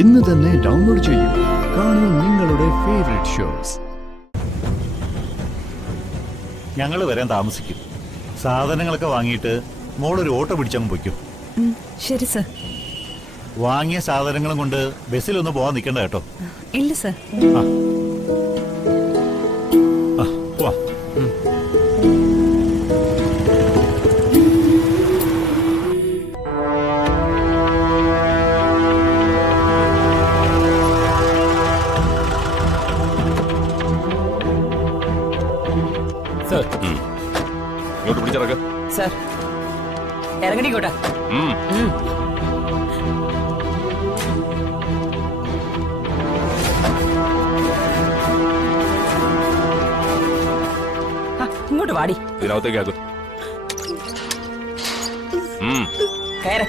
ഇന്ന് തന്നെ ഡൗൺലോഡ് ചെയ്യൂ. കാണൂ നിങ്ങളുടെ ഫേവറേറ്റ് ഷോസ്. ഞങ്ങൾ വരാൻ താമസിക്കും. സാധനങ്ങളൊക്കെ വാങ്ങിയിട്ട് മോളൊരു ഓട്ടോ പിടിച്ചങ്ങ് പൊയ്ക്കും. ശരി സർ. വാങ്ങിയ സാധനങ്ങളും കൊണ്ട് ബസ്സിലൊന്ന് പോവാൻ നിൽക്കണ്ട കേട്ടോ. ഇല്ല സർ. പോവാ. ഇങ്ങോട്ട് പിടിച്ചിറക്ക സാർ. ഇറങ്ങടിക്കോട്ടെ. ഇങ്ങോട്ട് വാടി. ഇതിനകത്തേക്കാക്ക്. കയറ.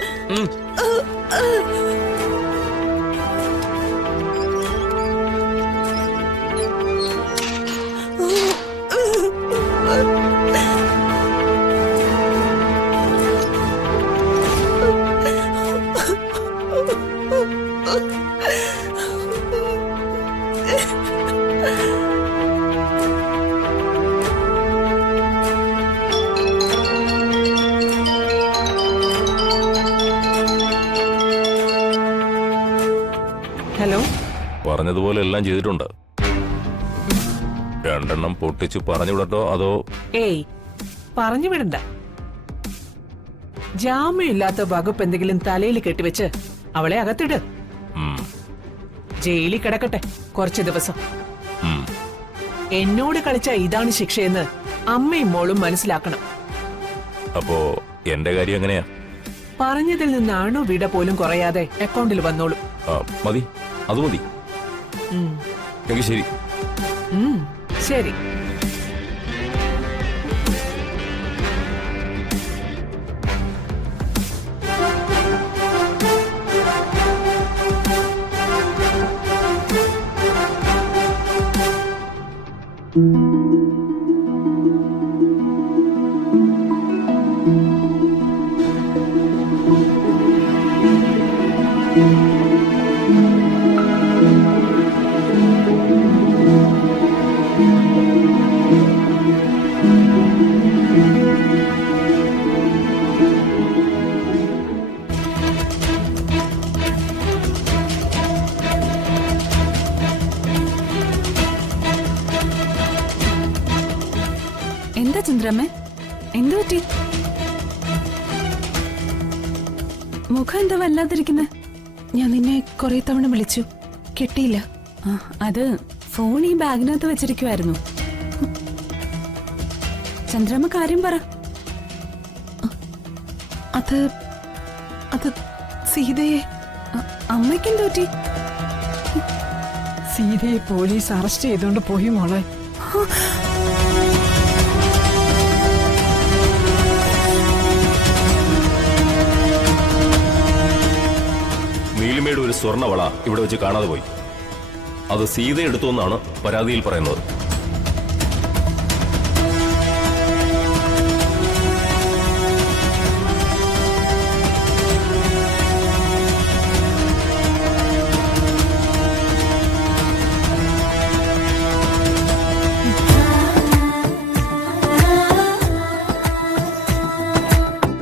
ഹലോ. പറഞ്ഞതുപോലെ എല്ലാം ചെയ്തിട്ടുണ്ട്. രണ്ടെണ്ണം പൊട്ടിച്ചു പറഞ്ഞു വിടട്ടോ അതോ? ഏയ്, പറഞ്ഞു വിടണ്ട. ജാമ്യമില്ലാത്ത വകുപ്പ് എന്തെങ്കിലും തലയിൽ കെട്ടിവെച്ച് അവളെ അകത്തിട്. ജയിലിൽ കിടക്കട്ടെ കുറച്ച് ദിവസം. എന്നോട് കളിച്ച ഇതാണ് ശിക്ഷയെന്ന് അമ്മയും മോളും മനസ്സിലാക്കണം. അപ്പോ എന്റെ കാര്യം എങ്ങനെയാ? പറഞ്ഞതിൽ നിന്നാണോ വിട പോലും കുറയാതെ അക്കൗണ്ടിൽ വന്നോളും. മതി, അത് മതി. എങ്കിൽ ശരി. ശരി. എന്താ ചന്ദ്രമ്മേ, എന്തു പറ്റി? മുഖം എന്താ വല്ലാതിരിക്കുന്നെ? ഞാൻ നിന്നെ കുറെ തവണ വിളിച്ചു, കിട്ടിയില്ല. അത് ഫോൺ ഈ ബാഗിനകത്ത് വെച്ചിരിക്കുവായിരുന്നു. ചന്ദ്രമ്മ കാര്യം പറ. അത് അത് സീതയെ. അമ്മയ്ക്കെന്തു പറ്റി? സീതയെ പോലീസ് അറസ്റ്റ് ചെയ്തോണ്ട് പോയി മോളെ. നീലിമയുടെ ഒരു സ്വർണ്ണവള ഇവിടെ വെച്ച് കാണാതെ പോയി. അത് സീത എടുത്തു എന്നാണ് പരാതിയിൽ പറയുന്നത്.